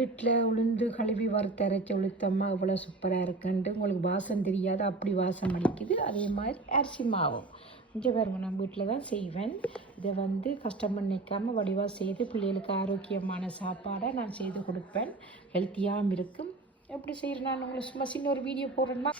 வீட்டில் உளுந்து கழுவி வறுத்து அரைச்ச உளுத்தம்மா இவ்வளோ சூப்பராக இருக்குன்ட்டு உங்களுக்கு வாசம் தெரியாது, அப்படி வாசம் அடிக்குது. அதே மாதிரி அரிசி மாவும் கொஞ்சம் பாருங்க, நான் வீட்டில் தான் செய்வேன். இதை வந்து கஷ்டம் பண்ணிக்காமல் வடிவாக செய்து பிள்ளைகளுக்கு ஆரோக்கியமான சாப்பாடை நான் செய்து கொடுப்பேன். ஹெல்த்தியாகவும் இருக்கும். எப்படி செய்கிறேன் நான் உங்களுக்கு சும்மா சின்ன ஒரு வீடியோ போடுறேன்னா.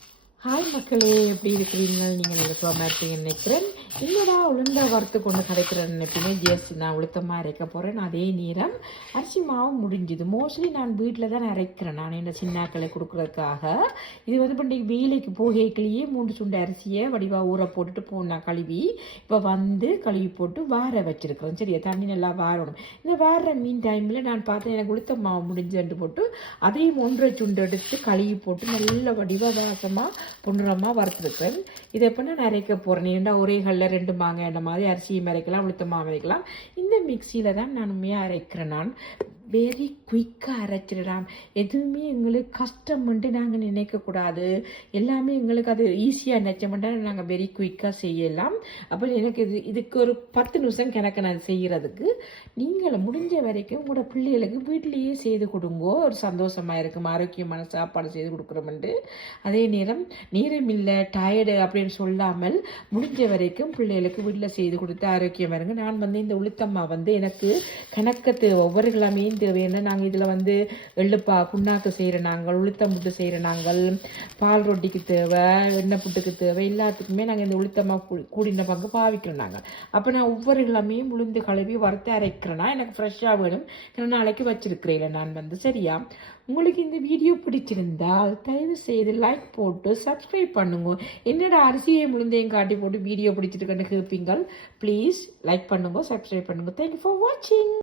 ஹாய் மக்களே, எப்படி இருக்கிறீங்க? நீங்கள் நினைக்காம இருப்பீங்கன்னு நினைக்கிறேன். என்னடா உளுந்த வறுத்து கொண்டு கிடைக்கிறேன்னு நினைப்பீங்க. ஜிஎஸ்டி நான் உளுத்தமாக அரைக்க போகிறேன். அதே நேரம் அரிசி மாவு முடிஞ்சுது. மோஸ்ட்லி நான் வீட்டில் தான் அரைக்கிறேன். நான் என்ன சின்னாக்களை கொடுக்குறதுக்காக. இது வந்து இப்போ இன்றைக்கி வேலைக்கு போகைக்குள்ளேயே 3 சுண்டு அரிசியை வடிவாக ஊற போட்டுட்டு போனேன் கழுவி. இப்போ வந்து கழுவி போட்டு வார வச்சுருக்கிறேன். சரியா, தண்ணி நல்லா வாரணும். இந்த வார மீன் டைமில் நான் பார்த்தேன் எனக்கு உளுத்த மாவு முடிஞ்சுட்டு போட்டு அதையும் 1.5 சுண்டு எடுத்து கழுவி போட்டு நல்ல வடிவாக வாசமாக பொன்னுரமாக வறுத்துருக்கேன். இதை எப்போ நான் அரைக்க போகிறேன். ஏன்டா ஒரே கல்லில் 2 மாங்காய் இந்த மாதிரி அரிசியும் அரைக்கலாம், உளுத்தமாக அரைக்கலாம். இந்த மிக்சியில் தான் நான் உண்மையாக அரைக்கிறேன். நான் வெரி குயிக்காக அரைச்சிடலாம். எதுவுமே எங்களுக்கு கஷ்டம்ன்ட்டு நாங்கள் நினைக்கக்கூடாது. எல்லாமே எங்களுக்கு அது ஈஸியாக நினச்சோம்னா நாங்கள் வெரி குயிக்காக செய்யலாம். அப்போ எனக்கு இதுக்கு ஒரு 10 நிமிஷம் கணக்கு நான் செய்கிறதுக்கு. நீங்களும் முடிஞ்ச வரைக்கும் உங்களோட பிள்ளைகளுக்கு வீட்டிலேயே செய்து கொடுங்க. ஒரு சந்தோஷமாக இருக்கும், ஆரோக்கியமான சாப்பாடு செய்து கொடுக்குறோம்ட்டு. அதே நேரம் நேரமில்லை டயர்டு அப்படின்னு சொல்லாமல் முடிஞ்ச வரைக்கும் பிள்ளைகளுக்கு வீட்டில் செய்து கொடுத்து ஆரோக்கியமாக இருங்க. நான் வந்து இந்த உளுத்தம்மா வந்து எனக்கு கணக்கத்து ஒவ்வொரு கிழமை தேவையான நாங்கள் இதில் வந்து எள்ளுப்பா புண்ணாக்கு செய்கிற நாங்கள், உளுத்தம் புட்டு செய்கிற நாங்கள், பால் ரொட்டிக்கு தேவை, எண்ணெய் புட்டுக்கு தேவை, எல்லாத்துக்குமே நாங்கள் இந்த உளுத்தமாக கூடின பங்கு பாவிக்கிறோம் நாங்கள். அப்போ நான் ஒவ்வொரு கிழமையும் உளுந்து கழுவி வறுத்து அரைக்கிறேன்னா எனக்கு ஃப்ரெஷ்ஷாக வேணும். நாளைக்கு வச்சிருக்கிறேன் நான் வந்து. சரியா, உங்களுக்கு இந்த வீடியோ பிடிச்சிருந்தால் தயவு செய்து லைக் போட்டு சப்ஸ்கிரைப் பண்ணுங்க. என்னடா அரிசியை முழுந்தையும் காட்டி போட்டு வீடியோ பிடிச்சிருக்கேன்னு கேட்பீங்கள். ப்ளீஸ் லைக் பண்ணுங்க, சப்ஸ்கிரைப் பண்ணுங்க. தேங்க்யூ ஃபார் வாட்சிங்.